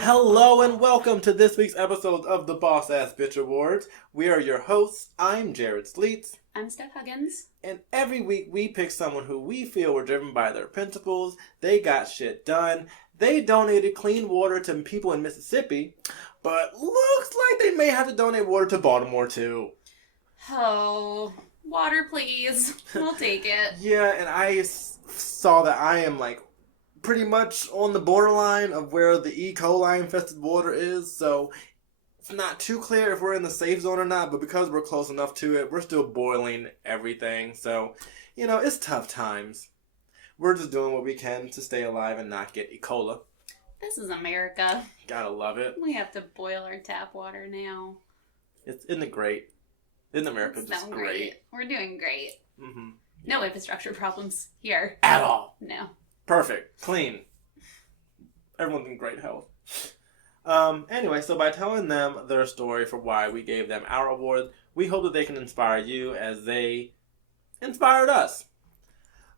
Hello and welcome to this week's episode of the Boss Ass Bitch Awards. We are your hosts. I'm Jared Sleets. I'm Steph Huggins. And every week we pick someone who we feel were driven by their principles. They got shit done. They donated clean water to people in Mississippi. But looks like they may have to donate water to Baltimore too. Oh, water please. We'll take it. Yeah, and I saw that I am pretty much on the borderline of where the E. coli infested water is, so it's not too clear if we're in the safe zone or not, but because we're close enough to it, we're still boiling everything, so, it's tough times. We're just doing what we can to stay alive and not get E. coli. This is America. Gotta love it. We have to boil our tap water now. Isn't it great? Isn't America just great? We're doing great. Mm-hmm. No infrastructure problems here. At all. No. Perfect. Clean. Everyone's in great health. Anyway, so by telling them their story for why we gave them our award, we hope that they can inspire you as they inspired us.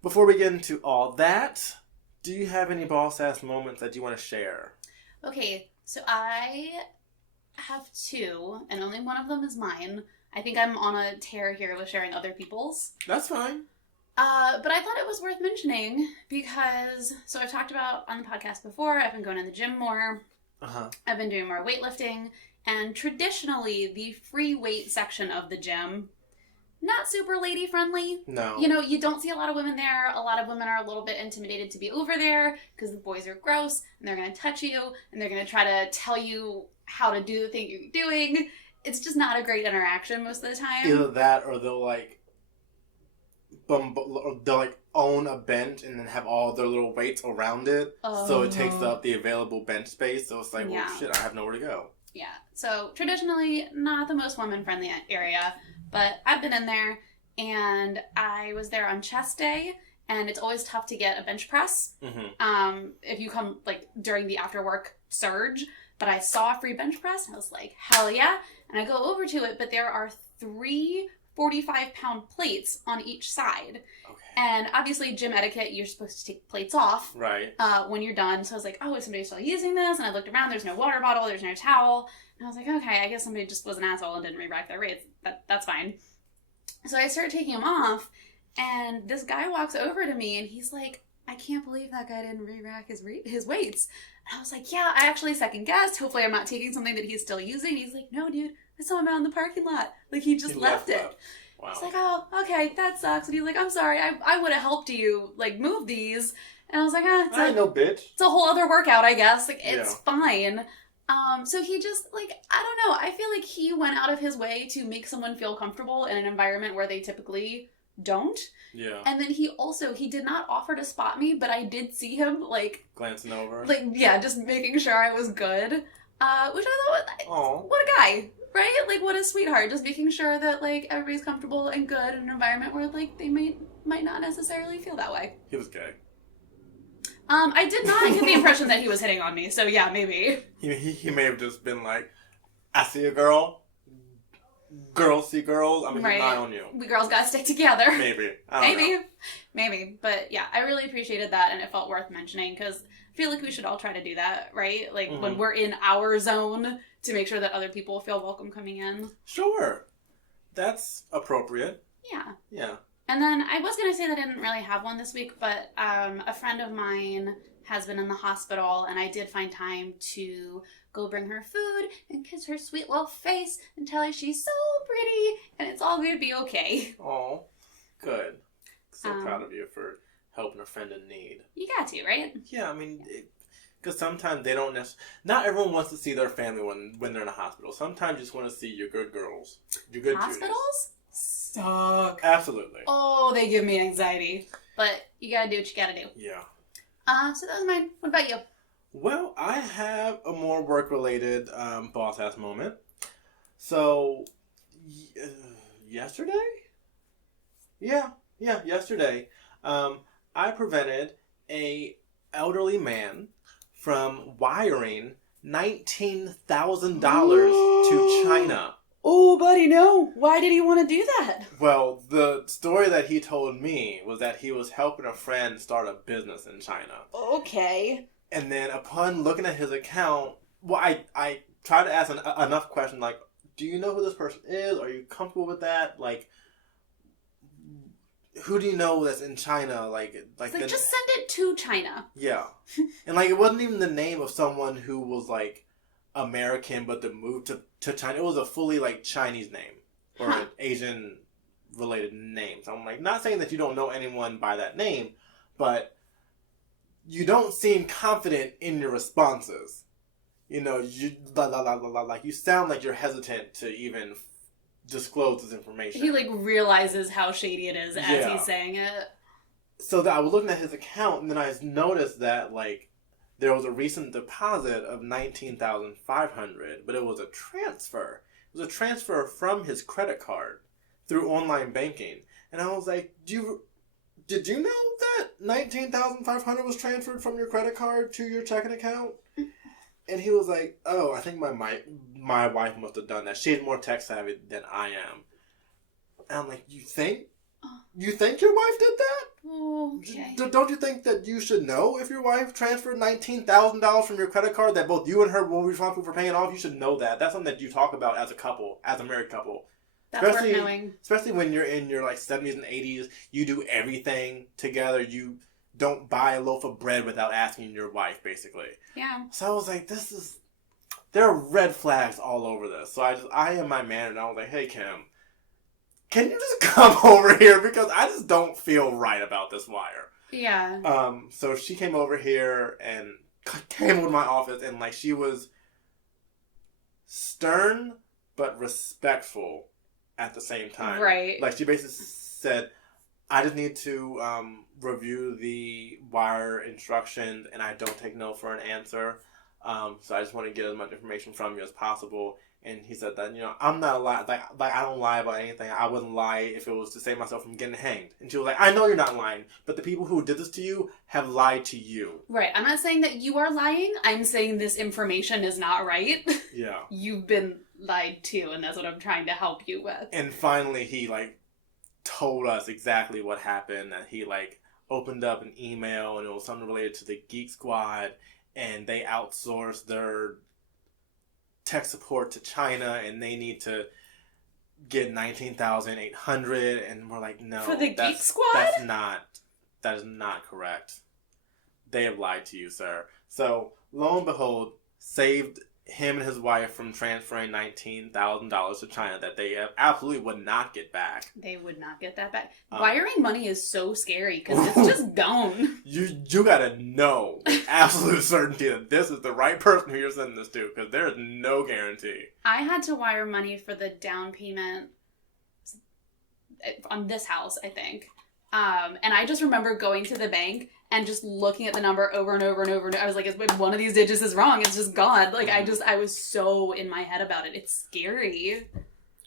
Before we get into all that, do you have any boss-ass moments that you want to share? Okay, so I have two, and only one of them is mine. I think I'm on a tear here with sharing other people's. That's fine. But I thought it was worth mentioning because, so I've talked about on the podcast before, I've been going to the gym more. Uh-huh. I've been doing more weightlifting, and traditionally, the free weight section of the gym, not super lady friendly. No. You don't see a lot of women there. A lot of women are a little bit intimidated to be over there because the boys are gross, and they're going to touch you, and they're going to try to tell you how to do the thing you're doing. It's just not a great interaction most of the time. Either that or they'll they'll own a bench and then have all their little weights around it. Oh. So it takes up the available bench space. So it's like, Yeah. well, shit, I have nowhere to go. Yeah. So traditionally, not the most woman-friendly area, but I've been in there, and I was there on chest day, and it's always tough to get a bench press. Mm-hmm. If you come during the after work surge. But I saw a free bench press, and I was like, hell yeah. And I go over to it, but there are 3 45-pound plates on each side. Okay. And obviously, gym etiquette, you're supposed to take plates off Right. when you're done. So I was like, oh, is somebody still using this? And I looked around, there's no water bottle, there's no towel. And I was like, okay, I guess somebody just was an asshole and didn't re-rack their weights. That's fine. So I started taking them off, and this guy walks over to me, and he's like, I can't believe that guy didn't re-rack his weights. And I was like, yeah, I actually second-guessed. Hopefully I'm not taking something that he's still using. He's like, no, dude, I saw him out in the parking lot. He just left it. Wow. He's like, oh, okay, that sucks. And he's like, I'm sorry, I would have helped you, move these. And I was like, I ain't no bitch. It's a whole other workout, I guess. It's Yeah. fine. So he just, I don't know. I feel like he went out of his way to make someone feel comfortable in an environment where they typically don't. Yeah. And then he did not offer to spot me, but I did see him, glancing over. Just making sure I was good. Which I thought, Aw. what a guy, right? What a sweetheart. Just making sure that, everybody's comfortable and good in an environment where, they might not necessarily feel that way. He was gay. I did not get the impression that he was hitting on me, so yeah, maybe. He may have just been like, I see a girl. Girls see girls. I'm going to keep an eye on you. We girls gotta stick together. Maybe. I don't know. Maybe. But yeah, I really appreciated that, and it felt worth mentioning, because I feel like we should all try to do that, right? When we're in our zone, to make sure that other people feel welcome coming in. Sure. That's appropriate. Yeah. Yeah. And then I was going to say that I didn't really have one this week, but a friend of mine has been in the hospital, and I did find time to go bring her food and kiss her sweet little face and tell her she's so pretty and it's all going to be okay. Oh, good. So proud of you for helping a friend in need. You got to, right? Yeah, because sometimes they don't not everyone wants to see their family when they're in a hospital. Sometimes you just want to see your good girls. Your good Hospitals suck. Absolutely. Oh, they give me anxiety. But you gotta do what you gotta do. Yeah. So that was mine. What about you? Well, I have a more work-related boss-ass moment. So, yesterday? Yeah, yesterday. I prevented a elderly man from wiring $19,000 to China. Oh, buddy, no. Why did he want to do that? Well, the story that he told me was that he was helping a friend start a business in China. Okay. And then upon looking at his account, well, I tried to ask enough questions like, do you know who this person is? Are you comfortable with that? Like, who do you know that's in China? Just send it to China. Yeah. And like, it wasn't even the name of someone who was like American but that moved to China. It was a fully like Chinese name or an Asian related name. So I'm like, not saying that you don't know anyone by that name, but you don't seem confident in your responses. You know, like you sound like you're hesitant to even disclose this information. He like realizes how shady it is as he's saying it. So that I was looking at his account, and then I noticed that like there was a recent deposit of $19,500, but it was a transfer. It was a transfer from his credit card through online banking, and I was like, Did you know that $19,500 was transferred from your credit card to your checking account? And he was like, "Oh, I think my wife must have done that. She's more tech savvy than I am." And I'm like, "You think? You think your wife did that? Okay. Don't you think that you should know if your wife transferred $19,000 from your credit card that both you and her will be responsible for paying off? You should know that. That's something that you talk about as a couple, as a married couple." That's worth knowing. Especially when you're in your like 70s and 80s, you do everything together. You don't buy a loaf of bread without asking your wife, basically. Yeah. So I was like, there are red flags all over this. So I am my man, and I was like, hey, Kim, can you just come over here? Because I just don't feel right about this wire. Yeah. So she came over here and came over to my office, and like she was stern but respectful at the same time. Right. Like she basically said, I just need to review the wire instructions, and I don't take no for an answer. So I just want to get as much information from you as possible. And he said that, I'm not a lie. Like I don't lie about anything. I wouldn't lie if it was to save myself from getting hanged. And she was like, I know you're not lying, but the people who did this to you have lied to you. Right. I'm not saying that you are lying. I'm saying this information is not right. Yeah. You've been lied to, and that's what I'm trying to help you with. And finally, he told us exactly what happened. That he opened up an email, and it was something related to the Geek Squad, and they outsourced their tech support to China, and they need to get $19,800, and we're like, no, for the Geek Squad? That is not correct. They have lied to you, sir. So lo and behold, saved him and his wife from transferring $19,000 to China that they absolutely would not get back. They would not get that back. Wiring money is so scary because it's just gone. You gotta know with absolute certainty that this is the right person who you're sending this to, because there is no guarantee. I had to wire money for the down payment on this house, I think. And I just remember going to the bank and just looking at the number over and over and over. And I was like, if one of these digits is wrong, it's just gone. I was so in my head about it. It's scary.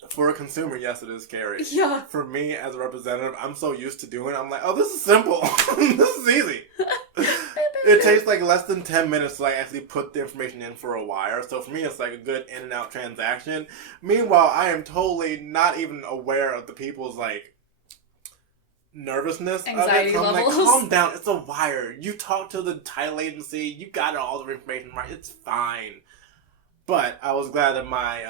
For a consumer, yes, it is scary. Yeah. For me, as a representative, I'm so used to doing it. I'm like, oh, this is simple. This is easy. It takes less than 10 minutes to actually put the information in for a wire. So for me, it's a good in and out transaction. Meanwhile, I am totally not even aware of the people's nervousness, anxiety of it. So levels. Calm down. It's a wire. You talk to the title agency. You got all the information right. It's fine. But I was glad that my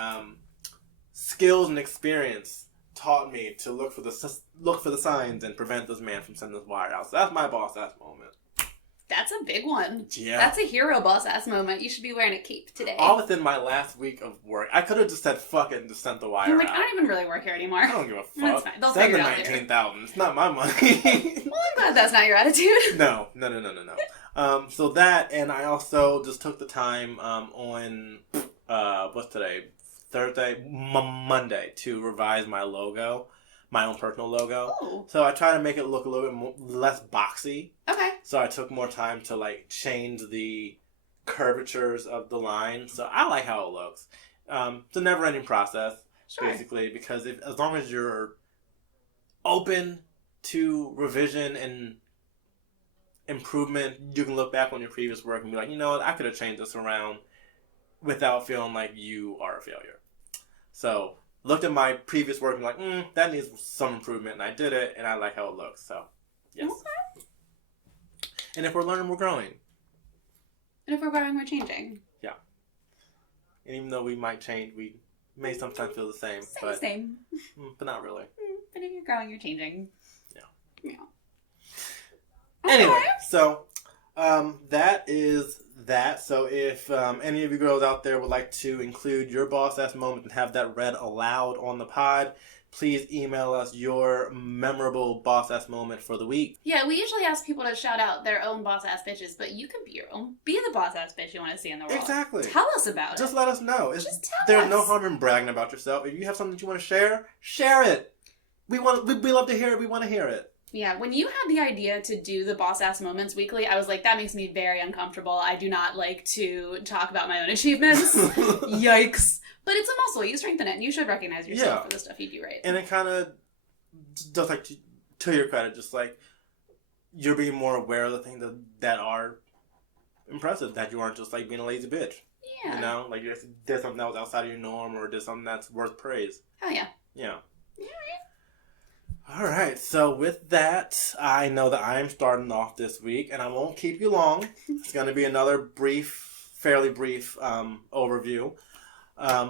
skills and experience taught me to look for the signs and prevent this man from sending this wire out. So that's my boss ass moment. That's a big one. Yeah. That's a hero boss ass moment. You should be wearing a cape today. All within my last week of work. I could have just said fuck it and just sent the wire out. I don't even really work here anymore. I don't give a fuck. That's fine. They'll Send figure the it out later. $19,000. It's not my money. Well, I'm glad that's not your attitude. No. So that, and I also just took the time on what's today? Thursday, Monday, to revise my logo, my own personal logo. Ooh. So I try to make it look a little bit less boxy. Okay. So I took more time to change the curvatures of the line. So I like how it looks. It's a never-ending process, basically, because as long as you're open to revision and improvement, you can look back on your previous work and be like, you know what, I could have changed this around without feeling like you are a failure. So looked at my previous work and like, that needs some improvement, and I did it, and I like how it looks. So, yes. Okay. And if we're learning, we're growing. And if we're growing, we're changing. Yeah. And even though we might change, we may sometimes feel the same. Same. But not really. But if you're growing, you're changing. Yeah. Anyway, Okay. so that is that. So if any of you girls out there would like to include your boss ass moment and have that read aloud on the pod, please email us your memorable boss ass moment for the week. Yeah, we usually ask people to shout out their own boss ass bitches, but you can be your own. Be the boss ass bitch you want to see in the world. Exactly. Tell us about it. Just let us know. Just tell There's us. no harm in bragging about yourself. If you have something that you want to share, share it. We love to hear it. We want to hear it. Yeah, when you had the idea to do the boss ass moments weekly, I was like, that makes me very uncomfortable. I do not like to talk about my own achievements. Yikes. But it's a muscle. You strengthen it, and you should recognize yourself for the stuff you do right. And it kind of does, like, to your credit, just like you're being more aware of the things that are impressive, that you aren't just like being a lazy bitch. Yeah. You know, like you just did something that was outside of your norm, or did something that's worth praise. Hell yeah. Yeah. All right, so with that, I know that I am starting off this week, and I won't keep you long. It's going to be another fairly brief overview.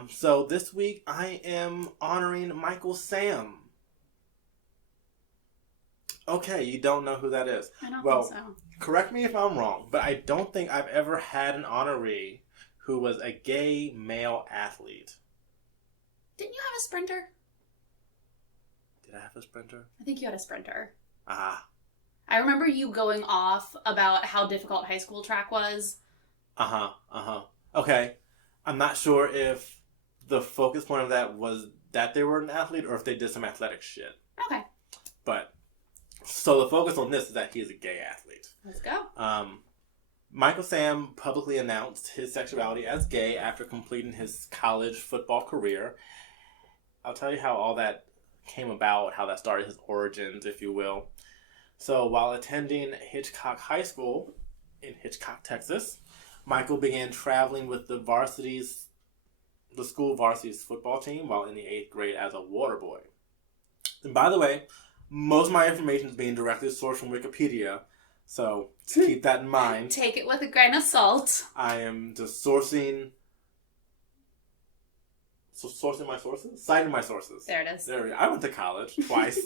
So this week, I am honoring Michael Sam. Okay, you don't know who that is. I don't think so. Correct me if I'm wrong, but I don't think I've ever had an honoree who was a gay male athlete. Didn't you have a sprinter? Did I have a sprinter? I think you had a sprinter. Ah. I remember you going off about how difficult high school track was. Okay. I'm not sure if the focus point of that was that they were an athlete or if they did some athletic shit. Okay. But, so the focus on this is that he is a gay athlete. Let's go. Michael Sam publicly announced his sexuality as gay after completing his college football career. I'll tell you how all that came about, how that started, his origins, if you will. So while attending Hitchcock High School in Hitchcock, Texas, Michael began traveling with the school varsity's football team while in the 8th grade as a water boy. And by the way, most of my information is being directly sourced from Wikipedia, so keep that in mind. Take it with a grain of salt. I am just citing my sources? Citing my sources. There it is. There we go. I went to college twice.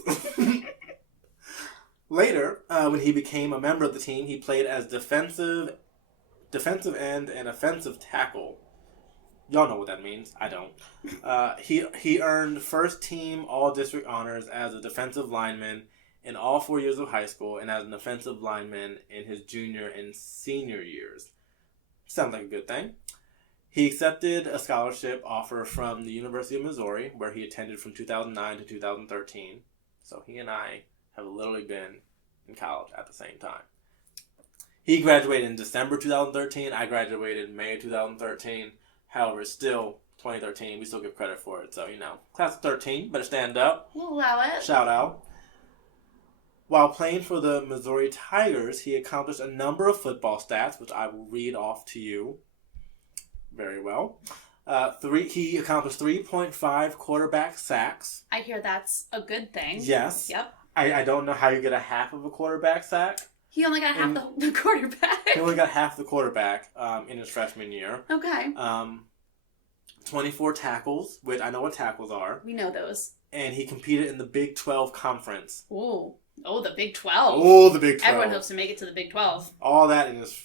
Later, when he became a member of the team, he played as defensive end and offensive tackle. Y'all know what that means. I don't. He earned first team all-district honors as a defensive lineman in all 4 years of high school and as an offensive lineman in his junior and senior years. Sounds like a good thing. He accepted a scholarship offer from the University of Missouri, where he attended from 2009 to 2013. So he and I have literally been in college at the same time. He graduated in December 2013. I graduated in May 2013. However, it's still 2013. We still give credit for it. So, class of 13, better stand up. We'll allow it. Shout out. While playing for the Missouri Tigers, he accomplished a number of football stats, which I will read off to you. Very well. He accomplished 3.5 quarterback sacks. I hear that's a good thing. Yes. Yep. I don't know how you get a half of a quarterback sack. He only got half the quarterback. He only got half the quarterback in his freshman year. Okay. 24 tackles, which I know what tackles are. We know those. And he competed in the Big 12 Conference. Ooh. Oh, the Big 12. Oh, the Big 12. Everyone hopes to make it to the Big 12. All that in his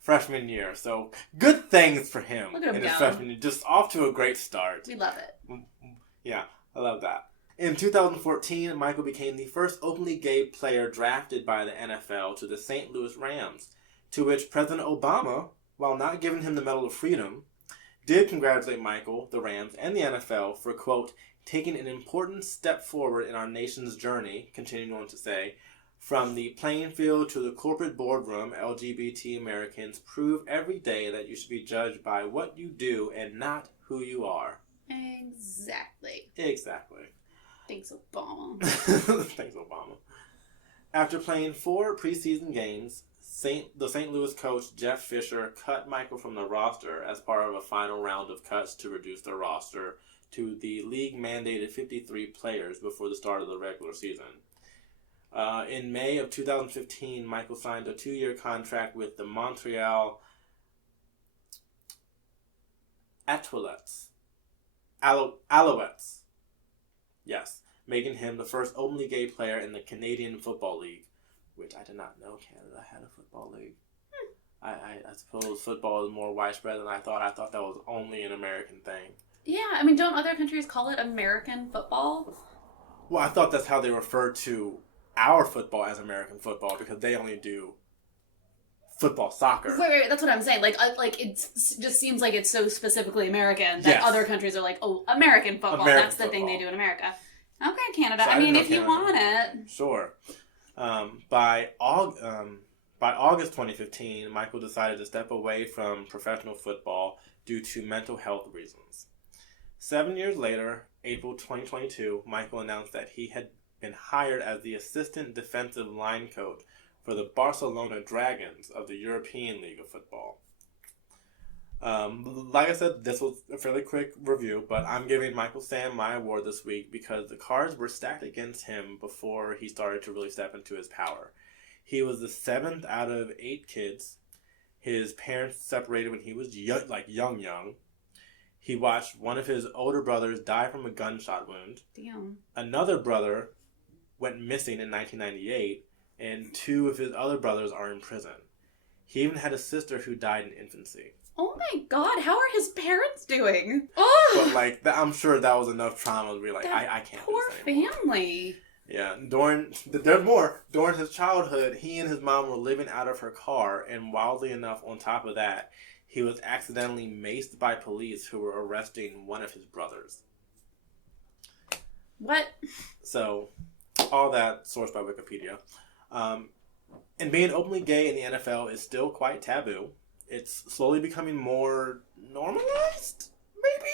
freshman year. So, good things for him. Look at him in his go. freshman year. Just off to a great start. We love it. Yeah, I love that. In 2014, Michael became the first openly gay player drafted by the NFL to the St. Louis Rams, to which President Obama, while not giving him the Medal of Freedom, did congratulate Michael, the Rams, and the NFL for, quote, taking an important step forward in our nation's journey, continuing on to say, from the playing field to the corporate boardroom, LGBT Americans prove every day that you should be judged by what you do and not who you are. Exactly. Thanks, Obama. Thanks, Obama. After playing 4 preseason games, the St. Louis coach Jeff Fisher cut Michael from the roster as part of a final round of cuts to reduce the roster to the league-mandated 53 players before the start of the regular season. In May of 2015, Michael signed a 2-year contract with the Montreal Alouettes. Yes, making him the first openly gay player in the Canadian Football League, which I did not know Canada had a football league. I suppose football is more widespread than I thought. I thought that was only an American thing. Yeah, I mean, don't other countries call it American football? Well, I thought that's how they refer to our football as American football, because they only do football soccer. Right, that's what I'm saying. Like it just seems like it's so specifically American that other countries are like, oh, American football. That's the thing they do in America. Okay, Canada. So I mean, if you want it. Sure. By August 2015, Michael decided to step away from professional football due to mental health reasons. 7 years later, April 2022, Michael announced that he had been hired as the assistant defensive line coach for the Barcelona Dragons of the European League of Football. Like I said, this was a fairly quick review, but I'm giving Michael Sam my award this week because the cards were stacked against him before he started to really step into his power. He was the 7th out of 8 kids. His parents separated when he was young. He watched one of his older brothers die from a gunshot wound. Damn. Another brother went missing in 1998, and 2 of his other brothers are in prison. He even had a sister who died in infancy. Oh my God, how are his parents doing? Oh! But I'm sure that was enough trauma to be like, I can't do this anymore. Poor family. Yeah, there's more. During his childhood, he and his mom were living out of her car, and wildly enough, on top of that, he was accidentally maced by police who were arresting one of his brothers. What? So, all that sourced by Wikipedia. And being openly gay in the NFL is still quite taboo. It's slowly becoming more normalized, maybe?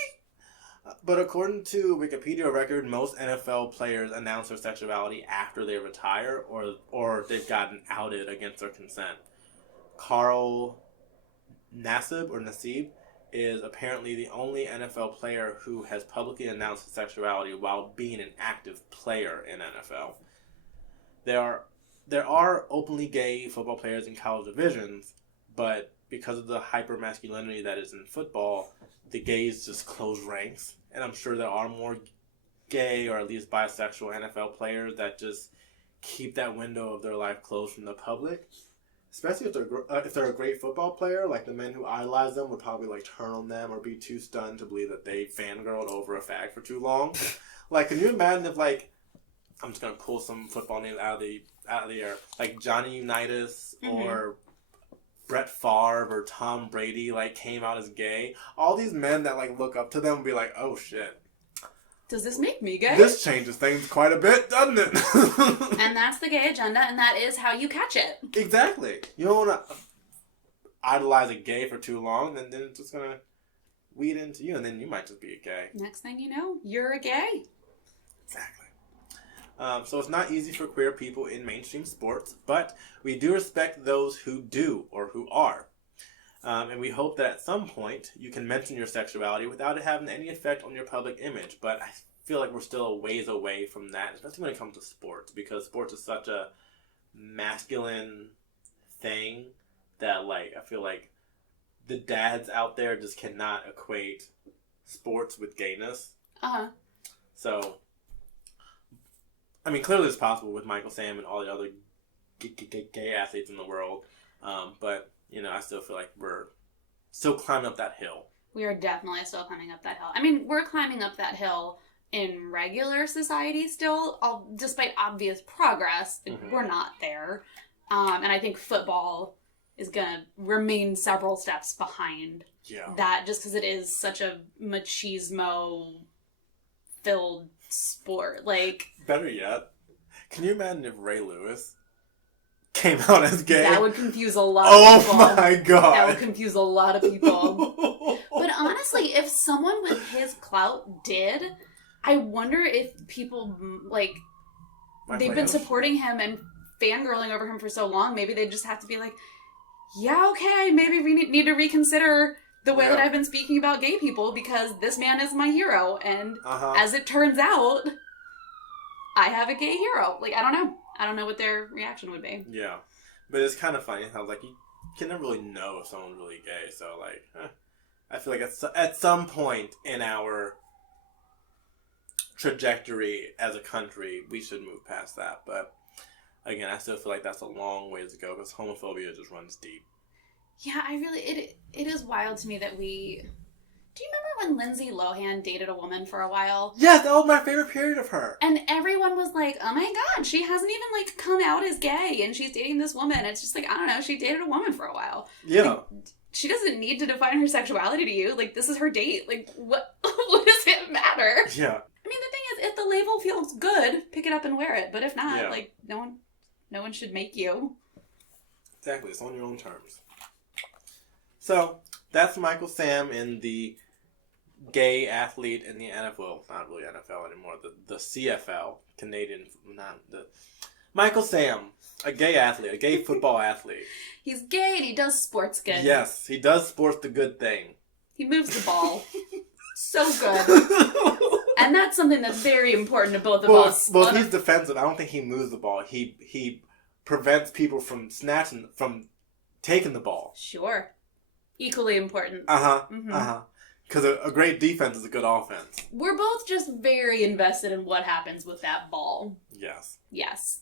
But according to Wikipedia record, most NFL players announce their sexuality after they retire or they've gotten outed against their consent. Carl Nassib is apparently the only NFL player who has publicly announced his sexuality while being an active player in NFL. There are openly gay football players in college divisions, but because of the hyper-masculinity that is in football, the gays just close ranks. And I'm sure there are more gay or at least bisexual NFL players that just keep that window of their life closed from the public. Especially if they're a great football player, like the men who idolize them would probably like turn on them or be too stunned to believe that they fangirled over a fag for too long. Like, can you imagine if I'm just gonna pull some football names out of the air, like Johnny Unitas or Brett Favre or Tom Brady came out as gay. All these men that look up to them would be like, oh shit. Does this make me gay? This changes things quite a bit, doesn't it? And that's the gay agenda, and that is how you catch it. Exactly. You don't want to idolize a gay for too long, then it's just going to weed into you, and then you might just be a gay. Next thing you know, you're a gay. Exactly. So it's not easy for queer people in mainstream sports, but we do respect those who do or who are. And we hope that at some point you can mention your sexuality without it having any effect on your public image. But I feel like we're still a ways away from that, especially when it comes to sports, because sports is such a masculine thing that I feel like the dads out there just cannot equate sports with gayness. So, I mean, clearly it's possible with Michael Sam and all the other gay athletes in the world. But, I still feel like we're still climbing up that hill. We are definitely still climbing up that hill. I mean, we're climbing up that hill in regular society still, despite obvious progress. We're not there. And I think football is going to remain several steps behind that, just because it is such a machismo-filled sport. Better yet, can you imagine if Ray Lewis came out as gay? That would confuse a lot of people. Oh my God. That would confuse a lot of people. But honestly, if someone with his clout did, I wonder if people, they've been supporting him and fangirling over him for so long, maybe they just have to be like, yeah, okay, maybe we need to reconsider the way that I've been speaking about gay people because this man is my hero. And as it turns out, I have a gay hero. Like, I don't know. I don't know what their reaction would be. Yeah. But it's kind of funny how, like, you can never really know if someone's really gay. So, like, I feel like at some point in our trajectory as a country, we should move past that. But, again, I still feel like that's a long ways to go because homophobia just runs deep. Yeah, it is wild to me that we... Do you remember when Lindsay Lohan dated a woman for a while? Yes, that was my favorite period of her. And everyone was like, oh my god, she hasn't even, like, come out as gay, and she's dating this woman. It's just like, I don't know, she dated a woman for a while. Yeah. Like, she doesn't need to define her sexuality to you. Like, this is her date. Like, what does it matter? Yeah. I mean, the thing is, if the label feels good, pick it up and wear it. But if not, like, no one should make you. Exactly, it's on your own terms. So, that's Michael Sam in the gay athlete in the NFL. Well, not really NFL anymore. The CFL, Canadian, Michael Sam, a gay athlete, a gay football athlete. He's gay and he does sports good. Yes, he does sports the good thing. He moves the ball. So good. And that's something that's very important to both of us. Well, he's defensive. I don't think he moves the ball. He prevents people from taking the ball. Sure. Equally important. Because a great defense is a good offense. We're both just very invested in what happens with that ball. Yes. Yes.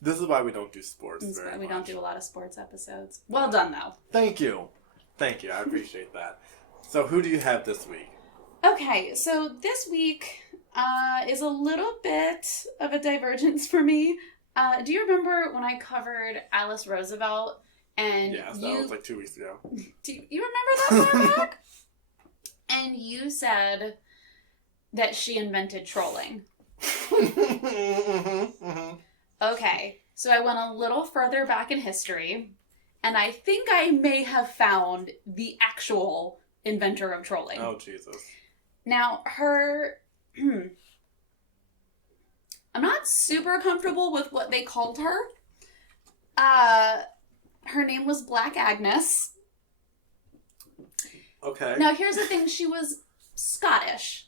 This is why we don't do sports This is very why we much. don't do a lot of sports episodes. Well done, though. Thank you. Thank you. I appreciate that. So who do you have this week? Okay, so this week is a little bit of a divergence for me. Do you remember when I covered Alice Roosevelt? And yes, that was like 2 weeks ago. Do you remember that far back? And you said that she invented trolling. Okay, so I went a little further back in history, and I think I may have found the actual inventor of trolling. Oh, Jesus. Now, I'm not super comfortable with what they called her. Her name was Black Agnes. Okay. Now, here's the thing. She was Scottish.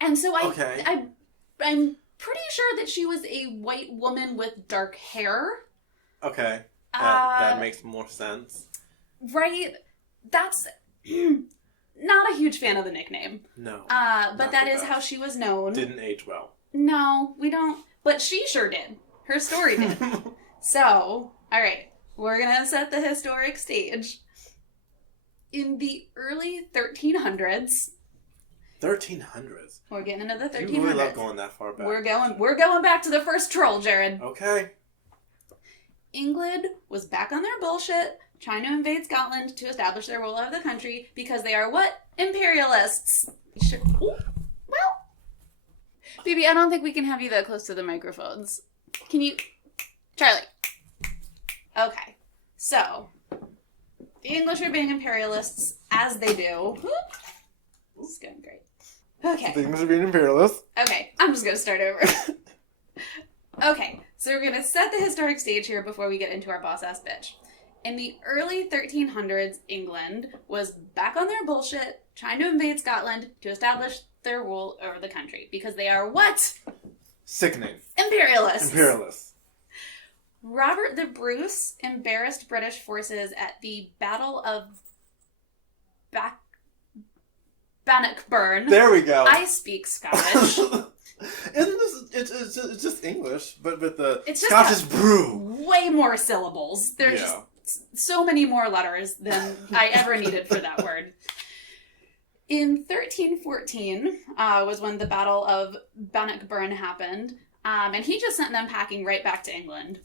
And so I'm pretty sure that she was a white woman with dark hair. Okay. That makes more sense. Right? That's not a huge fan of the nickname. No. But that is how she was known. Didn't age well. No, we don't. But she sure did. Her story did. So, all right. We're going to set the historic stage. In the early 1300s. 1300s? We're getting into the 1300s. You really love going that far back. We're going back to the first troll, Jared. Okay. England was back on their bullshit, trying to invade Scotland to establish their rule over the country because they are what? Imperialists. Sure. Ooh. Well, baby, I don't think we can have you that close to the microphones. Can you? Charlie. Okay. So, the English are being imperialists, as they do. This is going great. Okay. The English are being imperialists. Okay, I'm just going to start over. Okay, so we're going to set the historic stage here before we get into our boss-ass bitch. In the early 1300s, England was back on their bullshit, trying to invade Scotland to establish their rule over the country. Because they are what? Sickening. Imperialists. Imperialists. Robert the Bruce embarrassed British forces at the Battle of Bannockburn. There we go. I speak Scottish. Isn't this? It's just English, but with the It's Scottish brew. Way more syllables. There's just so many more letters than I ever needed for that word. In 1314 was when the Battle of Bannockburn happened, and he just sent them packing right back to England.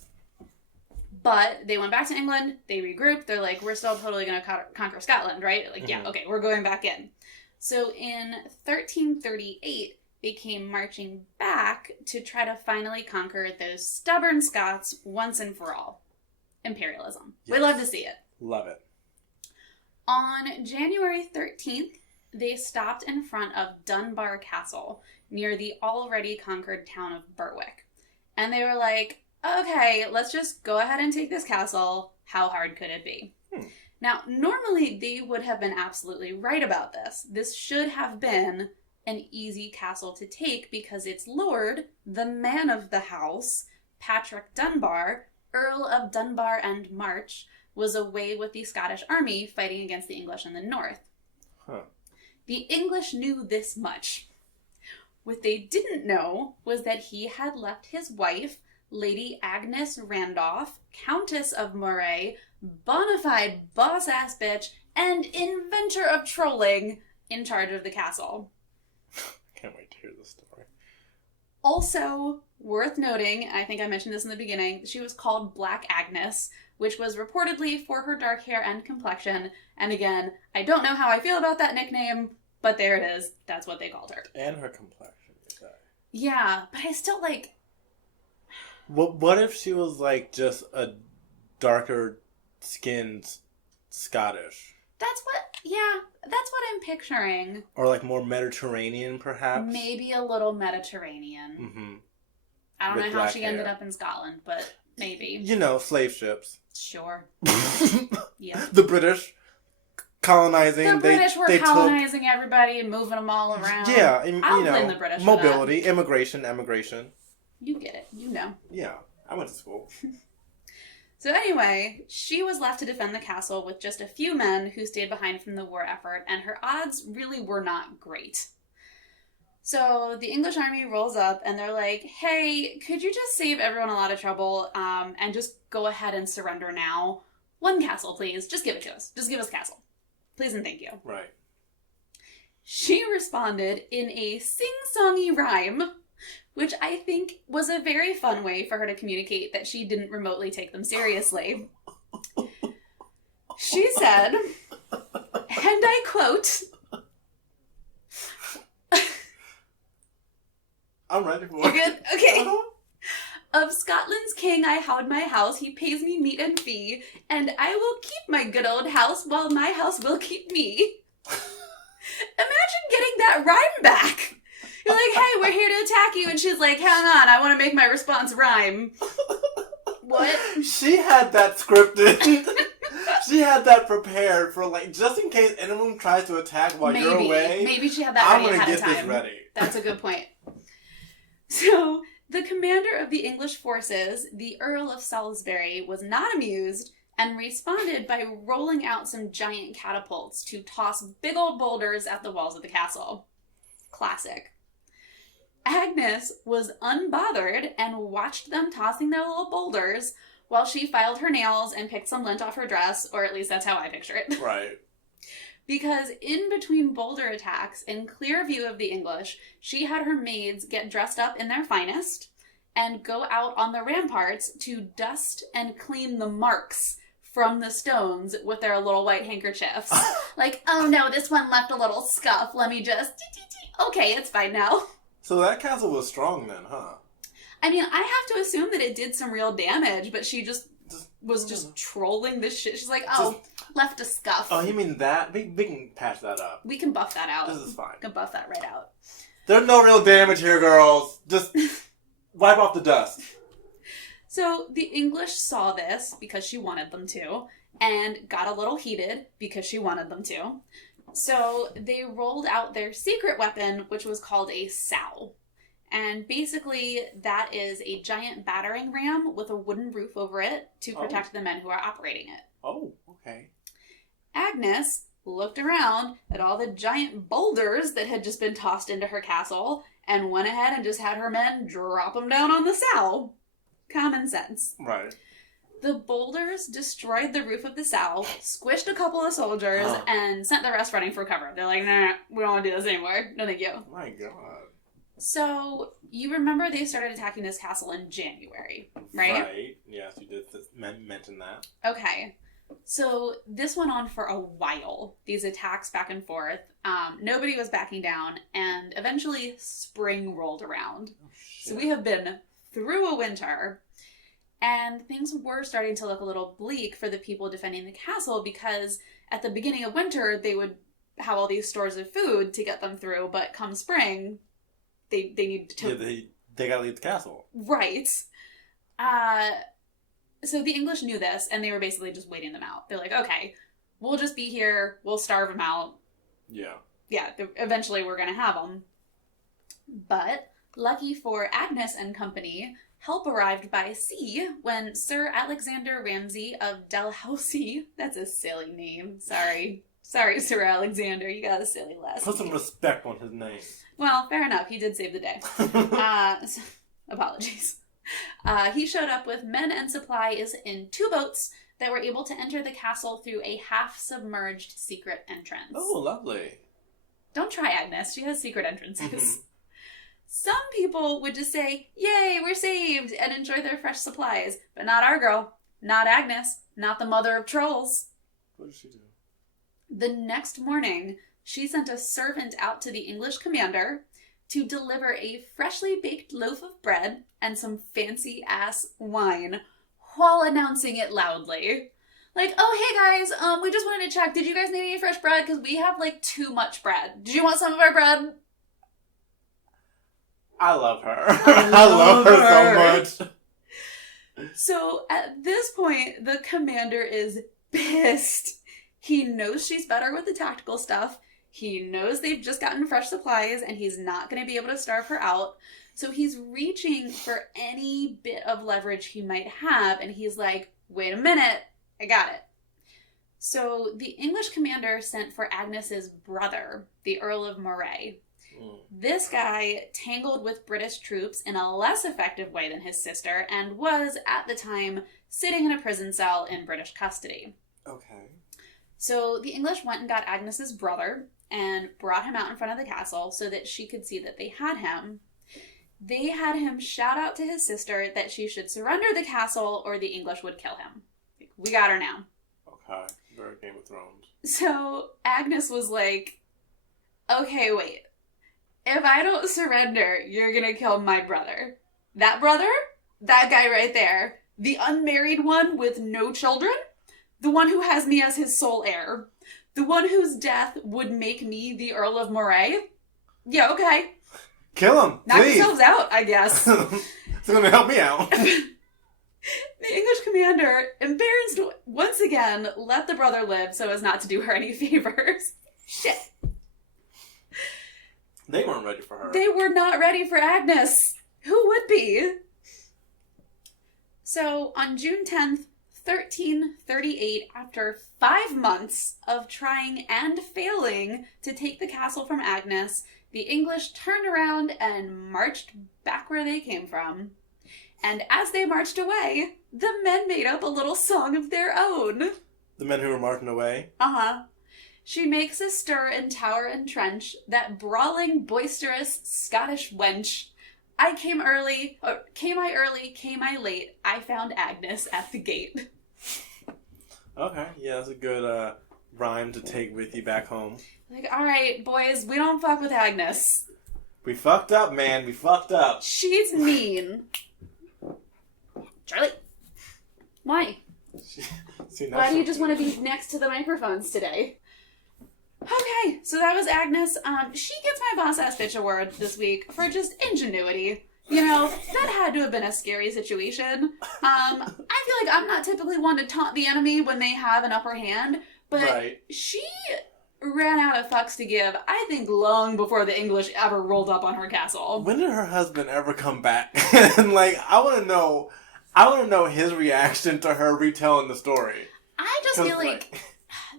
But they went back to England, they regrouped, they're like, we're still totally going to conquer Scotland, right? Like, yeah, okay, we're going back in. So in 1338, they came marching back to try to finally conquer those stubborn Scots once and for all. Imperialism. Yes. We love to see it. Love it. On January 13th, they stopped in front of Dunbar Castle near the already conquered town of Berwick. And they were like, okay, let's just go ahead and take this castle. How hard could it be? Now, normally they would have been absolutely right about this. This should have been an easy castle to take because its lord, the man of the house, Patrick Dunbar, Earl of Dunbar and March, was away with the Scottish army fighting against the English in the north. Huh. The English knew this much. What they didn't know was that he had left his wife, Lady Agnes Randolph, Countess of Moray, bona fide boss-ass bitch, and inventor of trolling, in charge of the castle. Can't wait to hear this story. Also, worth noting, I think I mentioned this in the beginning, she was called Black Agnes, which was reportedly for her dark hair and complexion. And again, I don't know how I feel about that nickname, but there it is. That's what they called her. And her complexion, you say. Yeah, but I still like... What if she was, like, just a darker skinned Scottish? That's what I'm picturing. Or, like, more Mediterranean, perhaps? Maybe a little Mediterranean. Mm-hmm. I don't With know how black she ended hair. up in Scotland, but maybe. You know, slave ships. Sure. Yeah. The British colonizing. The British were they colonizing everybody and moving them all around. Yeah, and, I'll you blame know, the British for mobility, that. immigration. You get it. You know. Yeah, I went to school. So anyway, she was left to defend the castle with just a few men who stayed behind from the war effort, and her odds really were not great. So the English army rolls up, and they're like, hey, could you just save everyone a lot of trouble, and just go ahead and surrender now? One castle, please. Just give it to us. Just give us a castle. Please and thank you. Right. She responded in a sing-songy rhyme, which I think was a very fun way for her to communicate that she didn't remotely take them seriously. She said, and I quote, I'm ready for "You it. good? Okay. Of Scotland's king I howd my house, he pays me meat and fee, and I will keep my good old house while my house will keep me." Imagine getting that rhyme back. You're like, hey, we're here to attack you, and she's like, hang on, I want to make my response rhyme. What? She had that scripted. She had that prepared for, like, just in case anyone tries to attack while you're away. Maybe she had that I'm ready gonna ahead of get time. this ready. That's a good point. So, the commander of the English forces, the Earl of Salisbury, was not amused and responded by rolling out some giant catapults to toss big old boulders at the walls of the castle. Classic. Agnes was unbothered and watched them tossing their little boulders while she filed her nails and picked some lint off her dress, or at least that's how I picture it. Right. Because in between boulder attacks, in clear view of the English, she had her maids get dressed up in their finest and go out on the ramparts to dust and clean the marks from the stones with their little white handkerchiefs. Like, oh no, this one left a little scuff. Let me just... Okay, it's fine now. So that castle was strong then, huh? I mean, I have to assume that it did some real damage, but she was just trolling this shit. She's like, oh, left a scuff. Oh, you mean that? We can patch that up. We can buff that out. This is fine. We can buff that right out. There's no real damage here, girls. Just wipe off the dust. So the English saw this because she wanted them to, and got a little heated because she wanted them to. So they rolled out their secret weapon, which was called a sow. And basically, that is a giant battering ram with a wooden roof over it to protect the men who are operating it. Oh, okay. Agnes looked around at all the giant boulders that had just been tossed into her castle and went ahead and just had her men drop them down on the sow. Common sense. Right. The boulders destroyed the roof of the sow, squished a couple of soldiers, and sent the rest running for cover. They're like, nah, we don't want to do this anymore. No, thank you. My God. So, you remember they started attacking this castle in January, right? Right. Yes, you did mention that. Okay. So, this went on for a while. These attacks back and forth. Nobody was backing down, and eventually spring rolled around. Oh, shit. So, we have been through a winter, and things were starting to look a little bleak for the people defending the castle, because at the beginning of winter, they would have all these stores of food to get them through, but come spring, they need to... Yeah, they gotta leave the castle. Right. So the English knew this, and they were basically just waiting them out. They're like, okay, we'll just be here. We'll starve them out. Yeah. Yeah, eventually we're going to have them. But, lucky for Agnes and company, help arrived by sea when Sir Alexander Ramsay of Dalhousie, that's a silly name, sorry, Sir Alexander, you got a silly last name. Put some respect on his name. Well, fair enough, he did save the day. Apologies. He showed up with men and supplies in 2 boats that were able to enter the castle through a half-submerged secret entrance. Oh, lovely. Don't try Agnes, she has secret entrances. Some people would just say, yay, we're saved, and enjoy their fresh supplies. But not our girl. Not Agnes. Not the mother of trolls. What did she do? The next morning, she sent a servant out to the English commander to deliver a freshly baked loaf of bread and some fancy-ass wine while announcing it loudly. Like, oh, hey guys, we just wanted to check. Did you guys need any fresh bread? Because we have, like, too much bread. Did you want some of our bread? I love her. I love her so much. So at this point, the commander is pissed. He knows she's better with the tactical stuff. He knows they've just gotten fresh supplies and he's not going to be able to starve her out. So he's reaching for any bit of leverage he might have. And he's like, wait a minute, I got it. So the English commander sent for Agnes's brother, the Earl of Moray. This guy tangled with British troops in a less effective way than his sister and was, at the time, sitting in a prison cell in British custody. Okay. So the English went and got Agnes's brother and brought him out in front of the castle so that she could see that they had him. They had him shout out to his sister that she should surrender the castle or the English would kill him. We got her now. Okay. Very Game of Thrones. So Agnes was like, okay, wait. If I don't surrender, you're gonna kill my brother. That brother? That guy right there. The unmarried one with no children? The one who has me as his sole heir? The one whose death would make me the Earl of Moray? Yeah, okay. Kill him, Knock please. yourselves out, I guess. It's gonna help me out. The English commander, embarrassed once again, let the brother live so as not to do her any favors. Shit. They weren't ready for her. They were not ready for Agnes. Who would be? So, on June 10th, 1338, after 5 months of trying and failing to take the castle from Agnes, the English turned around and marched back where they came from. And as they marched away, the men made up a little song of their own. The men who were marching away? Uh-huh. She makes a stir in tower and trench, that brawling, boisterous Scottish wench. Came I early, came I late, I found Agnes at the gate. Okay, yeah, that's a good rhyme to take with you back home. Like, alright, boys, we don't fuck with Agnes. We fucked up, man, we fucked up. She's mean. Charlie. Why? Why do you just want to be next to the microphones today? Okay, so that was Agnes. She gets my boss ass bitch award this week for just ingenuity. You know, that had to have been a scary situation. I feel like I'm not typically one to taunt the enemy when they have an upper hand, but right. She ran out of fucks to give, I think, long before the English ever rolled up on her castle. When did her husband ever come back? And like, I want to know his reaction to her retelling the story. I just feel like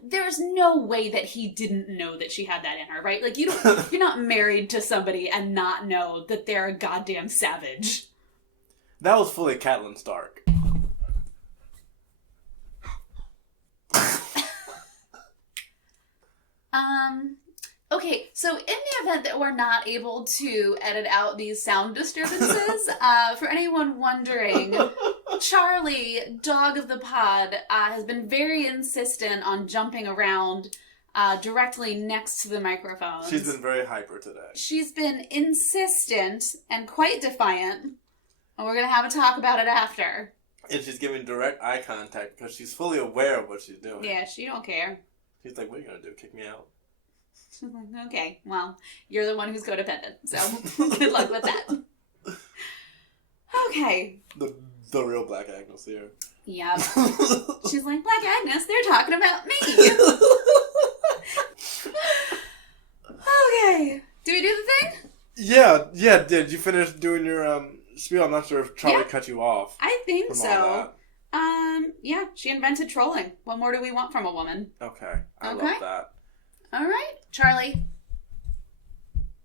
there's no way that he didn't know that she had that in her, right? Like, you're not married to somebody and not know that they're a goddamn savage. That was fully Catelyn Stark. Okay, so in the event that we're not able to edit out these sound disturbances, for anyone wondering, Charlie, dog of the pod, has been very insistent on jumping around directly next to the microphones. She's been very hyper today. She's been insistent and quite defiant, and we're going to have a talk about it after. And she's giving direct eye contact because she's fully aware of what she's doing. Yeah, she don't care. She's like, what are you going to do, kick me out? Okay, well, you're the one who's codependent, so good luck with that. Okay. The The real Black Agnes here. Yep. She's like, Black Agnes, they're talking about me. Okay. Do we do the thing? Yeah. Did you finish doing your spiel? I'm not sure if Charlie cut you off. I think from so. all that. Yeah, she invented trolling. What more do we want from a woman? Okay. I love that. All right. Charlie,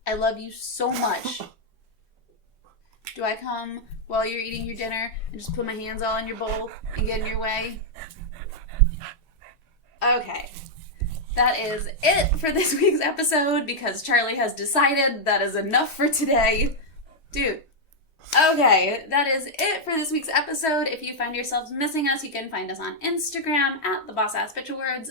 I love you so much. Do I come while you're eating your dinner and just put my hands all in your bowl and get in your way? Okay. That is it for this week's episode because Charlie has decided that is enough for today. Dude. Okay, that is it for this week's episode. If you find yourselves missing us, you can find us on Instagram at _words.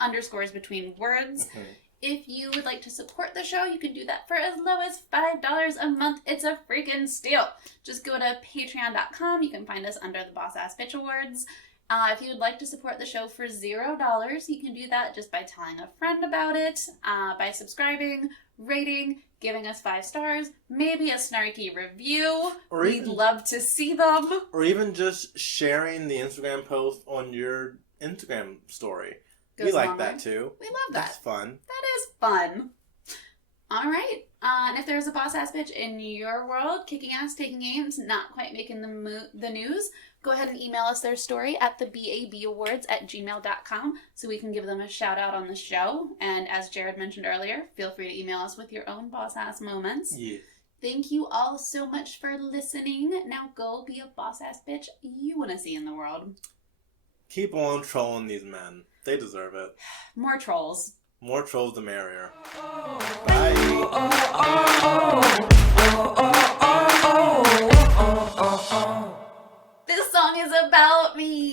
Mm-hmm. If you would like to support the show, you can do that for as low as $5 a month. It's a freaking steal. Just go to patreon.com. You can find us under the Boss Ass Bitch Awards. If you would like to support the show for $0, you can do that just by telling a friend about it, by subscribing, rating, giving us 5 stars, maybe a snarky review. We'd love to see them. Or even just sharing the Instagram post on your Instagram story. We like that too. We love that. That's fun. That is fun. All right. And if there's a boss ass bitch in your world, kicking ass, taking names, not quite making the news, go ahead and email us their story at thebabawards@gmail.com so we can give them a shout out on the show. And as Jared mentioned earlier, feel free to email us with your own boss ass moments. Yeah. Thank you all so much for listening. Now go be a boss ass bitch you want to see in the world. Keep on trolling these men. They deserve it. More trolls. More trolls the merrier. Bye. This song is about me.